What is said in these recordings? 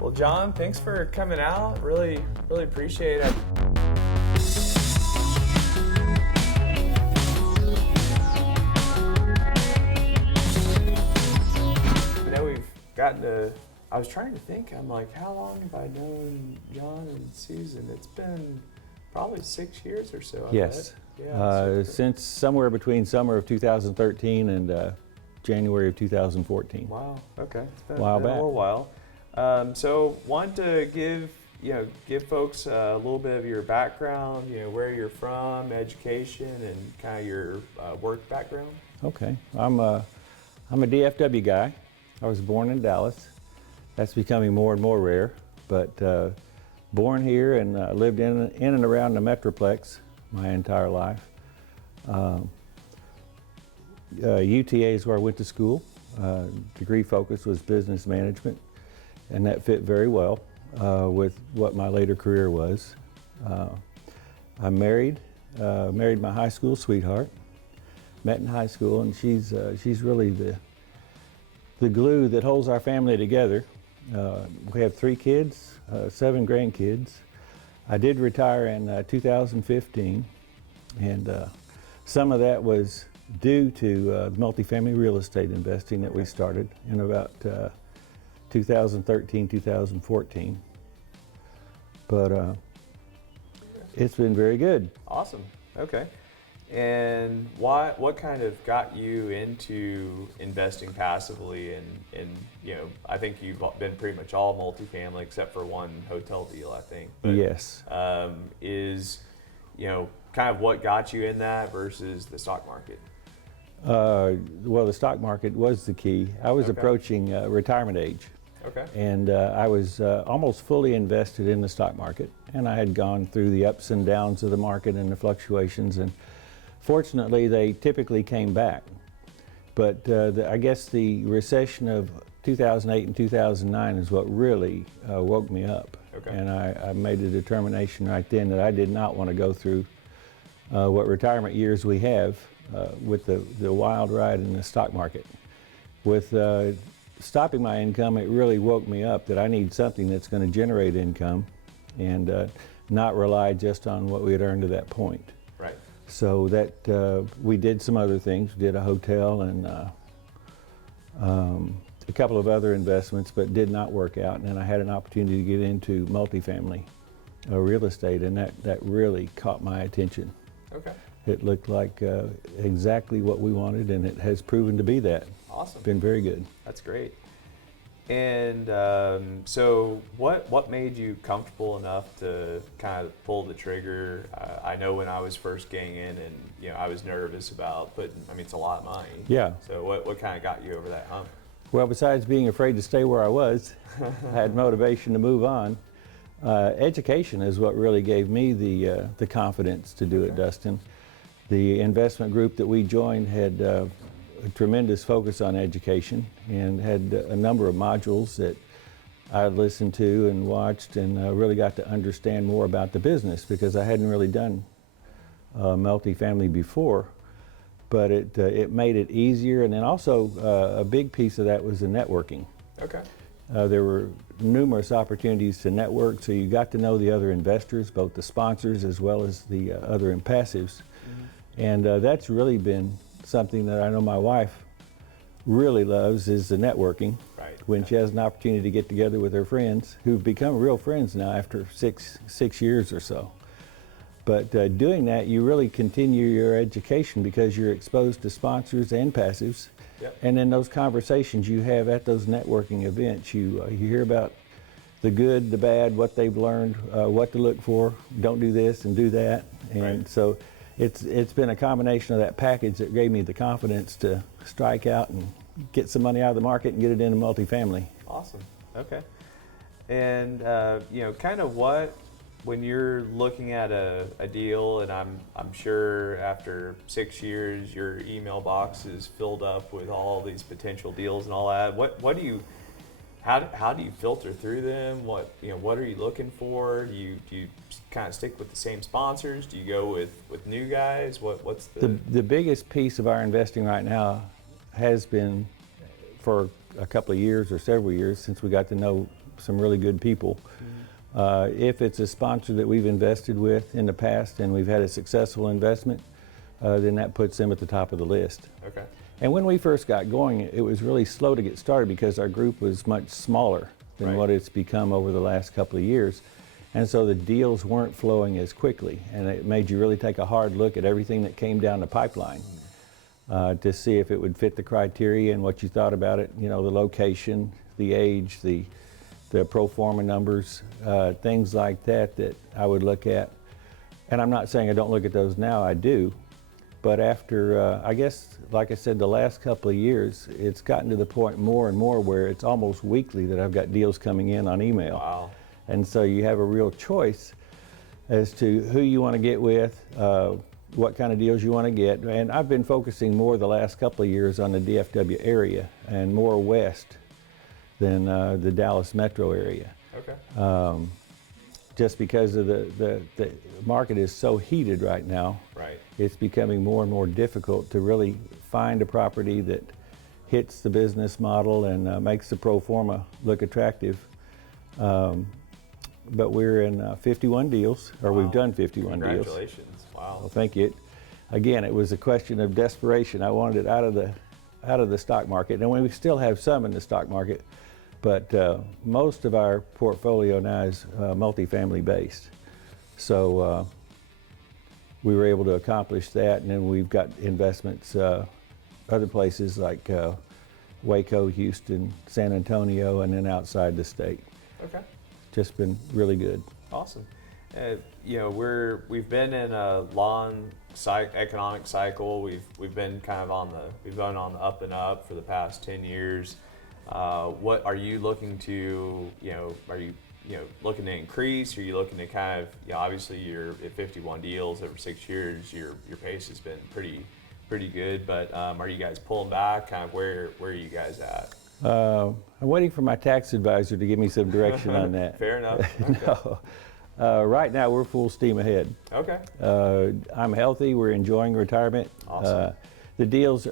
Well, John, thanks for coming out. Really appreciate it. I know we've gotten to, I was trying to think, I'm like, how long have I known John and Susan? It's been probably 6 years or so. I Yes. bet. Yeah, Since somewhere between summer of 2013 and January of 2014. Wow. Okay. It's been, While been a back. little while. So, want to give folks a little bit of your background. Where you're from, education, and kind of your work background. Okay. I'm a DFW guy. I was born in Dallas. That's becoming more and more rare, but born here and lived in and around the Metroplex my entire life. UTA is where I went to school. Degree focus was business management, and that fit very well with what my later career was. I'm married my high school sweetheart. Met in high school, and she's really the glue that holds our family together. We have 3 kids, 7 grandkids. I did retire in 2015, and some of that was due to multifamily real estate investing that we started in about 2013, 2014. But it's been very good. Awesome. Okay. And what kind of got you into investing passively? And I think you've been pretty much all multifamily except for one hotel deal, I think. But, Yes. Is kind of what got you in that versus the stock market? Well, the stock market was the key. I was Okay. approaching retirement age. Okay. And I was almost fully invested in the stock market, and I had gone through the ups and downs of the market and the fluctuations, and fortunately they typically came back. But I guess the recession of 2008 and 2009 is what really woke me up. Okay. And I made a determination right then that I did not want to go through what retirement years we have with the wild ride in the stock market. With stopping my income, it really woke me up that I need something that's going to generate income and not rely just on what we had earned to that point. Right. So that we did some other things. We did a hotel and a couple of other investments, but did not work out. And then I had an opportunity to get into multifamily real estate, and that really caught my attention. Okay. It looked like exactly what we wanted, and it has proven to be that. Awesome. Been very good. That's great. And so what made you comfortable enough to kind of pull the trigger? I know when I was first getting in, and I was nervous about putting, it's a lot of money. Yeah. So what kind of got you over that hump? Well, besides being afraid to stay where I was, I had motivation to move on. Education is what really gave me the confidence to do it, Dustin. The investment group that we joined had a tremendous focus on education and had a number of modules that I listened to and watched and really got to understand more about the business because I hadn't really done multifamily before. But it made it easier, and then also a big piece of that was the networking. Okay. There were numerous opportunities to network, so you got to know the other investors, both the sponsors as well as the other in passives. Mm-hmm. And that's really been something that I know my wife really loves is the networking. Right. When she has an opportunity to get together with her friends, who've become real friends now after six years or so. But doing that, you really continue your education because you're exposed to sponsors and passives. Yep. And in those conversations you have at those networking events, you hear about the good, the bad, what they've learned, what to look for, don't do this and do that. And Right. so it's been a combination of that package that gave me the confidence to strike out and get some money out of the market and get it into multifamily. Awesome. Okay. And kind of when you're looking at a deal, and I'm sure after 6 years your email box is filled up with all these potential deals and all that. What do you how do you filter through them? What are you looking for? Do you kind of stick with the same sponsors? Do you go with new guys? What's the biggest piece of our investing right now has been for a couple of years or several years since we got to know some really good people. If it's a sponsor that we've invested with in the past and we've had a successful investment, then that puts them at the top of the list. Okay. And when we first got going, it was really slow to get started because our group was much smaller than Right. what it's become over the last couple of years. And so the deals weren't flowing as quickly, and it made you really take a hard look at everything that came down the pipeline to see if it would fit the criteria and what you thought about it, you know, the location, the age, the pro forma numbers, things like that I would look at. And I'm not saying I don't look at those now, I do. But after, I guess, like I said, the last couple of years, it's gotten to the point more and more where it's almost weekly that I've got deals coming in on email. Wow. And so you have a real choice as to who you want to get with, what kind of deals you want to get. And I've been focusing more the last couple of years on the DFW area and more west than the Dallas metro area. Okay. Just because of the market is so heated right now. Right. It's becoming more and more difficult to really find a property that hits the business model and makes the pro forma look attractive. But we're in 51 deals, or Wow. we've done 51 deals. Congratulations. Wow. Well, thank you. Again, it was a question of desperation. I wanted it out of the stock market, and we still have some in the stock market, but most of our portfolio now is multifamily based. So we were able to accomplish that, and then we've got investments other places like Waco, Houston, San Antonio, and then outside the state. Okay. Just been really good. Awesome. You know, we've been in a long economic cycle. We've been kind of on the up and up for the past 10 years. What are you looking to, are you looking to increase? Are you looking to kind of, obviously you're at 51 deals over 6 years, your pace has been pretty good, but are you guys pulling back? Kind of where are you guys at? I'm waiting for my tax advisor to give me some direction on that. Fair enough. Okay. No. Right now we're full steam ahead. Okay. I'm healthy, we're enjoying retirement. Awesome. The deals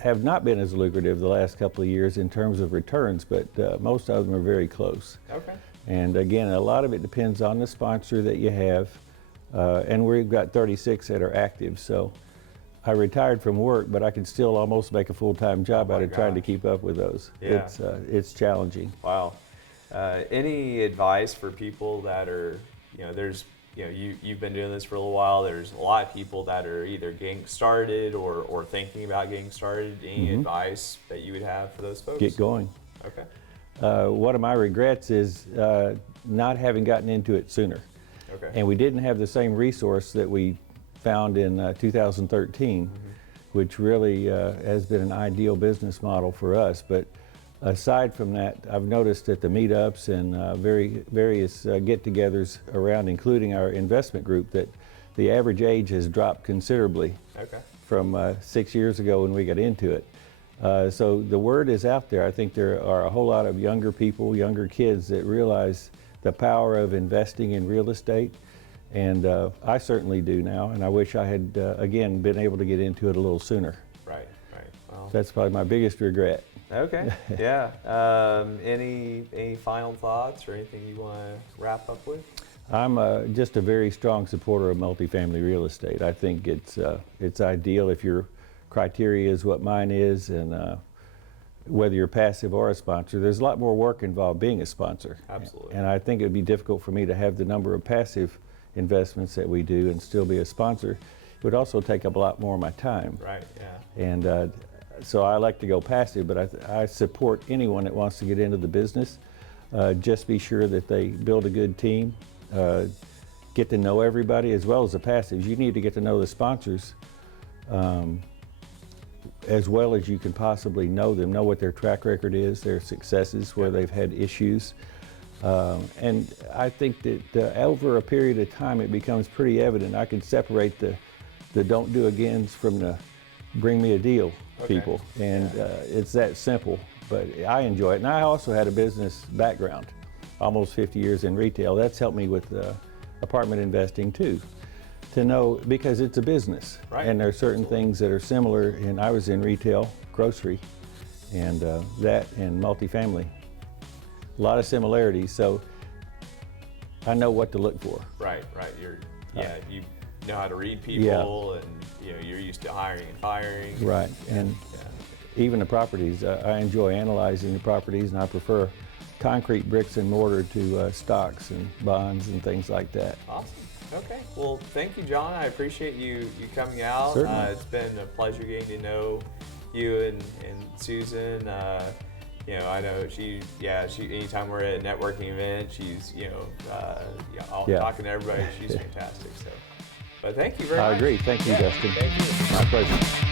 have not been as lucrative the last couple of years in terms of returns, but most of them are very close. Okay. And again, a lot of it depends on the sponsor that you have. And we've got 36 that are active. So I retired from work, but I can still almost make a full-time job out of trying to keep up with those. Yeah. It's challenging. Wow. Any advice for people that are, you've been doing this for a little while. There's a lot of people that are either getting started or thinking about getting started. Any advice that you would have for those folks? Get going. Okay. One of my regrets is not having gotten into it sooner. Okay. And we didn't have the same resource that we found in 2013, which really has been an ideal business model for us. But aside from that, I've noticed at the meetups and various get-togethers around, including our investment group, that the average age has dropped considerably Okay. from 6 years ago when we got into it. So the word is out there. I think there are a whole lot of younger people, younger kids that realize the power of investing in real estate. And I certainly do now, and I wish I had, again, been able to get into it a little sooner. Right. Well, That's probably my biggest regret. okay. Yeah. Any final thoughts or anything you want to wrap up with? I'm just a very strong supporter of multifamily real estate. I think it's ideal if your criteria is what mine is, and whether you're passive or a sponsor. There's a lot more work involved being a sponsor. Absolutely. And I think it would be difficult for me to have the number of passive investments that we do and still be a sponsor. It would also take up a lot more of my time. Right. Yeah. And so I like to go passive, but I support anyone that wants to get into the business. Just be sure that they build a good team, get to know everybody as well as the passives. You need to get to know the sponsors as well as you can possibly know them, know what their track record is, their successes, where they've had issues. And I think that over a period of time it becomes pretty evident. I can separate the don't do agains from the bring me a deal people. And it's that simple, but I enjoy it. And I also had a business background, almost 50 years in retail. That's helped me with apartment investing too, to know, because it's a business. Right. And there are certain things that are similar, and I was in retail, grocery, and that and multifamily a lot of similarities. So I know what to look for. Right. You know how to read people, and you're used to hiring and firing. Right, and even the properties, I enjoy analyzing the properties, and I prefer concrete bricks and mortar to stocks and bonds and things like that. Awesome. Okay. Well, thank you, John. I appreciate you coming out. Certainly. It's been a pleasure getting to know you and Susan. I know she anytime we're at a networking event, she's talking to everybody. She's fantastic. So, but thank you very much. I agree. Thank you, Dustin. Thank you. My pleasure.